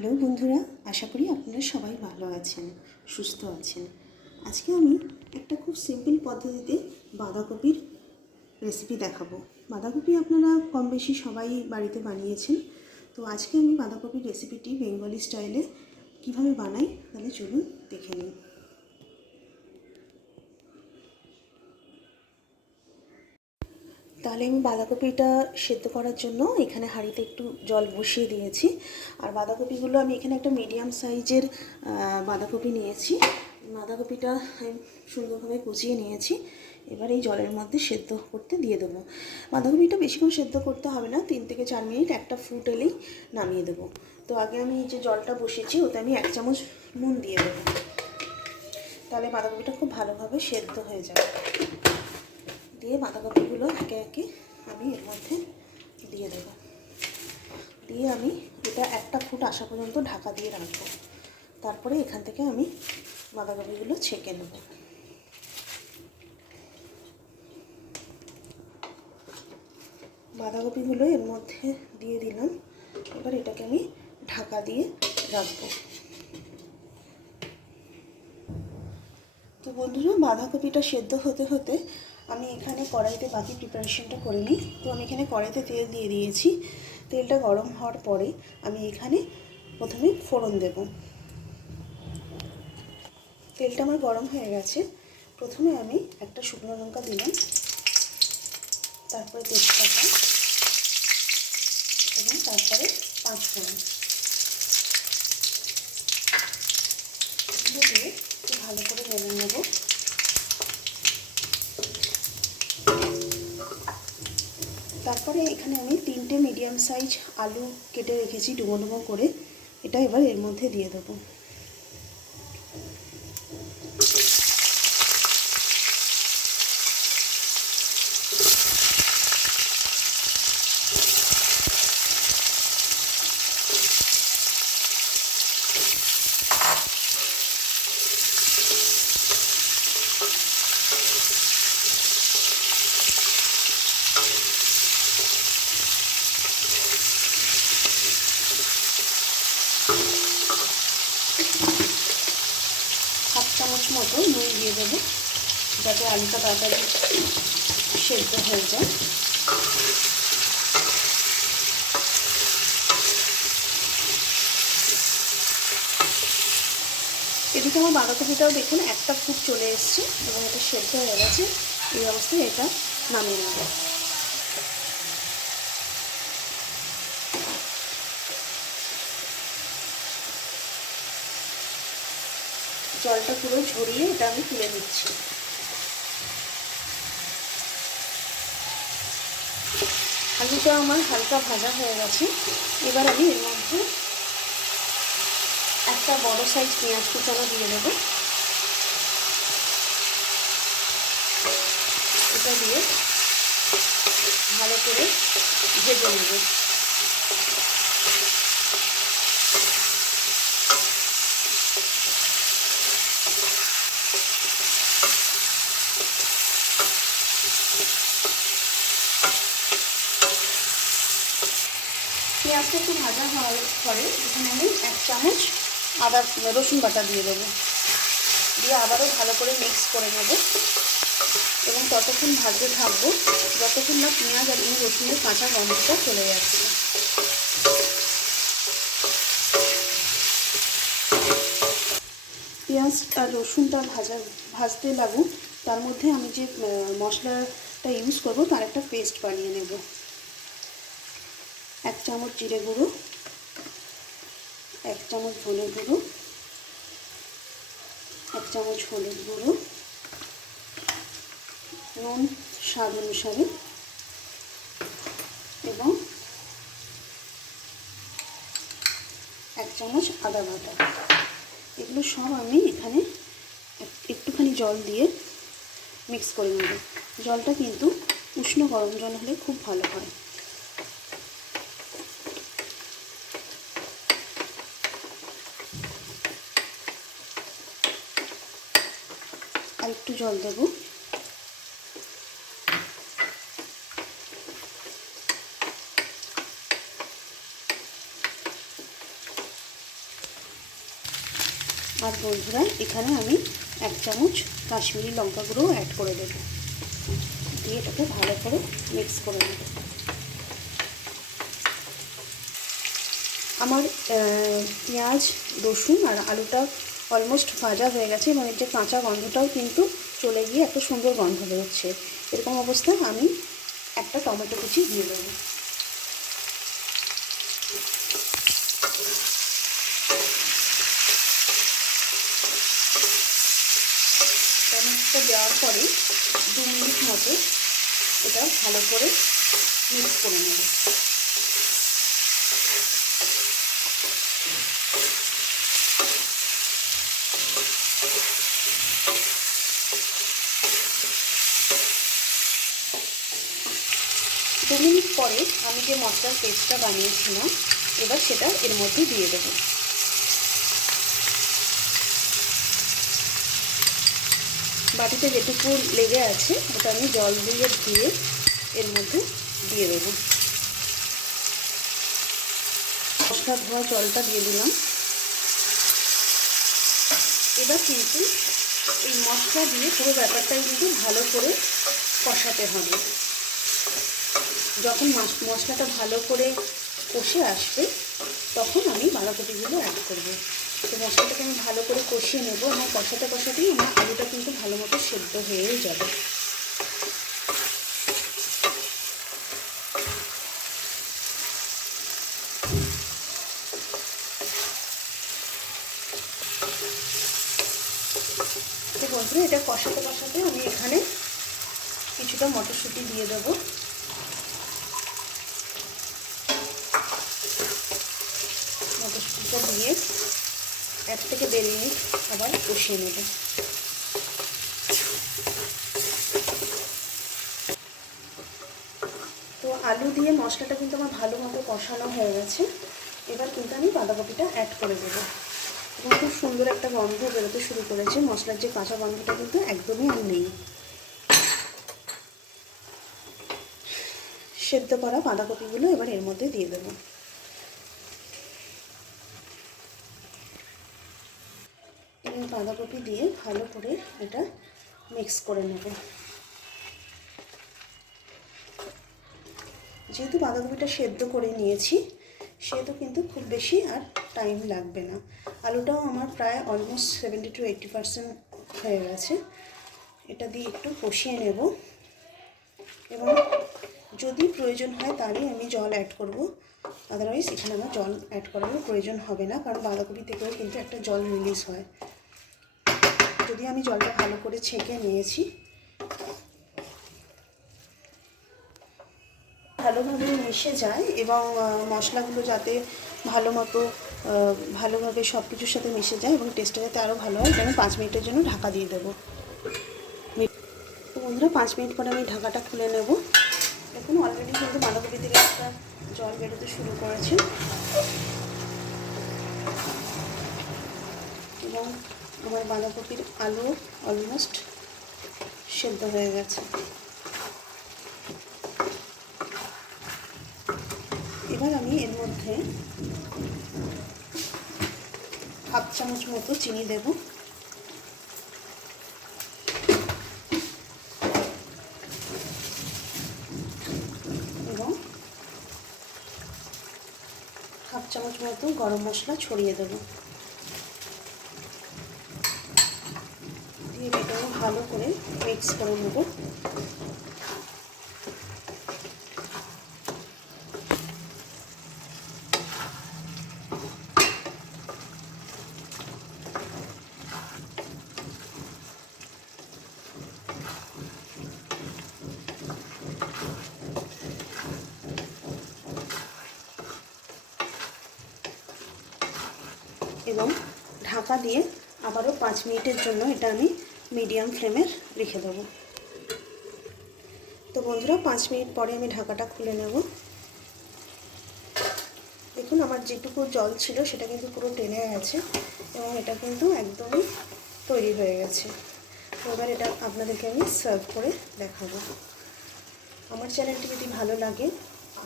Hello বন্ধুরা, আশা করি আপনারা সবাই ভালো আছেন, সুস্থ আছেন। আজকে আমি একটা খুব সিম্পল পদ্ধতিতে বাঁধাকপির রেসিপি দেখাবো। বাঁধাকপি আপনারা কম বেশি সবাই বাড়িতে বানিয়েছেন। তো আজকে আমি বাঁধাকপির রেসিপিটি বেঙ্গলি স্টাইলে কিভাবে বানাই তাহলে চলুন দেখে নিই। তাহলে আমি বাঁধাকপিটা সেদ্ধ করার জন্য এখানে হাঁড়িতে একটু জল বসিয়ে দিয়েছি। আর বাঁধাকপিগুলো আমি এখানে একটা মিডিয়াম সাইজের বাঁধাকপি নিয়েছি। বাঁধাকপিটা আমি সুন্দরভাবে কুচিয়ে নিয়েছি। এবার এই জলের মধ্যে সেদ্ধ করতে দিয়ে দেবো। বাঁধাকপিটা বেশিক্ষণ সেদ্ধ করতে হবে না, 3 থেকে 4 মিনিট, একটা ফুট এলেই নামিয়ে দেবো। তো আগে আমি যে জলটা বসিয়েছি ওতে আমি 1 চামচ নুন দিয়ে দেবো, তাহলে বাঁধাকপিটা খুব ভালোভাবে সেদ্ধ হয়ে যাবে। দিয়ে বাঁধাকপিগুলো একে একে আমি এর মধ্যে দিয়ে দেবো। দিয়ে আমি এটা 1টা ফুট আসা পর্যন্ত ঢাকা দিয়ে রাখবো। তারপরে এখান থেকে আমি বাঁধাকপিগুলো ছেঁকে নেব। বাঁধাকপিগুলো এর মধ্যে দিয়ে দিলাম। এবার এটাকে আমি ঢাকা দিয়ে রাখবো। তো বন্ধুরা, বাঁধাকপিটা সেদ্ধ হতে হতে আমি এখানে কড়াইতে বাকি প্রিপারেশনটা করে নিই। তো আমি এখানে কড়াইতে তেল দিয়ে দিয়েছি। তেলটা গরম হওয়ার পরে আমি এখানে প্রথমে ফোড়ন দেব। তেলটা আমার গরম হয়ে গেছে। প্রথমে আমি একটা শুকনো লঙ্কা দিলাম, তারপরে তেজপাতা এবং তারপরে 5 ফোড়ন দিয়ে একটু ভালো করে নেড়ে নেব। তারপরে এখানে আমি 3টে মিডিয়াম সাইজ আলু কেটে রেখেছি ডুমো ডুমো করে, এটা এবার এর মধ্যে দিয়ে দেবো। চামচ মতো নুন দিয়ে দেবো, যাতে আলুটা তাড়াতাড়ি সেদ্ধ হয়ে যায়। এদিকে আমার বাঁধাকপিটাও দেখুন 1টা ফুট চলে এসছে এবং এটা সেদ্ধ হয়ে গেছে। এই অবস্থায় এটা নামিয়ে নেব। জলটা পুরো ঝরিয়ে এটা আমি তুলে নিচ্ছি। আলুটা আমার হালকা ভাজা হয়ে গেছে। এবার আমি এর মধ্যে একটা বড় সাইজ পেঁয়াজ কুচানো দিয়ে দেব। এটা দিয়ে ভালো করে ভেজে নেব। পেঁয়াজটা একটু ভাজা হওয়ার পরে এখানে আমি 1 চামচ রসুন বাটা দিয়ে দেবো। দিয়ে আবারও ভালো করে মিক্স করে নেব এবং ততক্ষণ ভাজতে থাকবো যতক্ষণ না পেঁয়াজ আর রসুনের কাঁচা গন্ধটা চলে যাচ্ছে। পেঁয়াজ আর রসুনটা ভাজতে লাগুক, তার মধ্যে আমি যে মশলাটা ইউজ করব তার একটা পেস্ট বানিয়ে নেব। 1 চামচ জিরে গুঁড়ো, 1 চামচ ধনে গুঁড়ো, 1 চামচ হলুদ গুঁড়ো, নুন স্বাদ অনুসারে এবং 1 চামচ আদা বাটা। এগুলো সব আমি এখানে একটুখানি জল দিয়ে মিক্স করে নেব। জলটা কিন্তু উষ্ণ গরম জল হলে খুব ভালো হয়। আর একটু জল দেবো। আর বন্ধুরা এখানে আমি 1 চামচ কাশ্মীরি লঙ্কা গুঁড়ো অ্যাড করে দেব, দিয়ে এটাকে ভালো করে মিক্স করে নেব। আমার পেঁয়াজ, রসুন আর আলুটা অলমোস্ট ভাজা হয়ে গেছে এবং এর যে কাঁচা গন্ধটাও কিন্তু চলে গিয়ে একটা সুন্দর গন্ধ বেরোচ্ছে। এরকম অবস্থায় আমি একটা টমেটো কুচি দিয়ে দেবো। টমেটোটা দেওয়ার পরে 2 মিনিট মতো এটা ভালো করে মিক্স করে নেব। দু মিনিট পরে আমি যে মশলার পেস্টটা বানিয়েছিলাম এবার সেটা এর মধ্যে দিয়ে দেবো। বাটিতে যেটুকু লেগে আছে ওটা আমি জল দিয়ে ধুয়ে এর মধ্যে দিয়ে দেবো। মশলা ধোয়া জলটা দিয়ে দিলাম। এবার কিন্তু এই মশলা দিয়ে পুরো ব্যাপারটাই কিন্তু ভালো করে কষাতে হবে। যখন মশলাটা ভালো করে কষে আসবে তখন আমি বাঁধাকপিগুলো অ্যাড করব। তো মশলাটাকে আমি ভালো করে কষিয়ে নেব এবং কষাতে কষাতেই আমার আলুটা কিন্তু ভালো মতো সেদ্ধ হয়েই যাবে। তো বন্ধুরা এটা কষাতে কষাতে আমি এখানে কিছুটা মটরশুঁটি দিয়ে দেবো। মটরশুঁটিটা দিয়ে 1 থেকে 1.5 মিনিট আবার কষিয়ে নেব। তো আলু দিয়ে মশলাটা কিন্তু আমার ভালো মতো কষানো হয়ে গেছে। এবার কিন্তু আমি বাঁধাকপিটা অ্যাড করে দেবো এবং খুব সুন্দর একটা গন্ধ বেরোতে শুরু করেছে। মশলার যে কাঁচা গন্ধটা কিন্তু একদমই আর নেই। সেদ্ধ করা বাঁধাকপিগুলো এবার এর মধ্যে দিয়ে দেবো। এবং বাঁধাকপি দিয়ে ভালো করে এটা মিক্স করে নেব। যেহেতু বাঁধাকপিটা সেদ্ধ করে নিয়েছি সেহেতু কিন্তু খুব বেশি আর টাইম লাগবে না। আলুটাও আমার প্রায় অলমোস্ট 70 to 80% হয়ে গেছে। এটা দিয়ে একটু কষিয়ে নেব এবং যদি প্রয়োজন হয় তাহলে আমি জল অ্যাড করব, আদারওয়াইজ এখানে আমার জল অ্যাড করার প্রয়োজন হবে না, কারণ বাঁধাকপি থেকেও কিন্তু একটা জল রিলিজ হয়। যদি আমি জলটা ভালো করে ছেঁকে নিয়েছি। ভালোভাবে মিশে যায় এবং মশলাগুলো যাতে ভালোভাবে সব কিছুর সাথে মিশে যায় এবং টেস্টটা যাতে আরও ভালো হয়, আমি 5 মিনিটের জন্য ঢাকা দিয়ে দেবো। তো বন্ধুরা 5 মিনিট পরে আমি ঢাকাটা খুলে নেব। দেখুন অলরেডি কিন্তু বাঁধাকপি থেকে একটা জল বেরোতে শুরু করেছে এবং আমার বাঁধাকপির আলু অলমোস্ট সেদ্ধ হয়ে গেছে। এবার আমি এর মধ্যে 1/2 চামচ মতো চিনি দেব এবং 1/2 চামচ মতো গরম মশলা ছড়িয়ে দেব। দিয়ে এটা ভালো করে মিক্স করে নেব। এবং ঢাকা দিয়ে আবারও 5 মিনিটের জন্য এটা আমি মিডিয়াম ফ্লেমে রেখে দেবো। তো বন্ধুরা 5 মিনিট পরে আমি ঢাকাটা খুলে নেব। দেখুন আমার যেটুকু জল ছিল সেটা কিন্তু পুরো টেনে গেছে এবং এটা কিন্তু একদমই তৈরি হয়ে গেছে। তো এবার এটা আপনাদেরকে আমি সার্ভ করে দেখাবো। আমার চ্যানেলটি যদি ভালো লাগে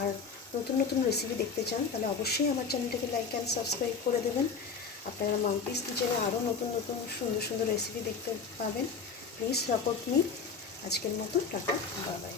আর নতুন নতুন রেসিপি দেখতে চান তাহলে অবশ্যই আমার চ্যানেলটাকে লাইক অ্যান্ড সাবস্ক্রাইব করে দেবেন। আপনারা মাম্পিস কিচেনে আরও নতুন নতুন সুন্দর সুন্দর রেসিপি দেখতে পাবেন। Please support me. আজকের মতো টাটা, বাই বাই।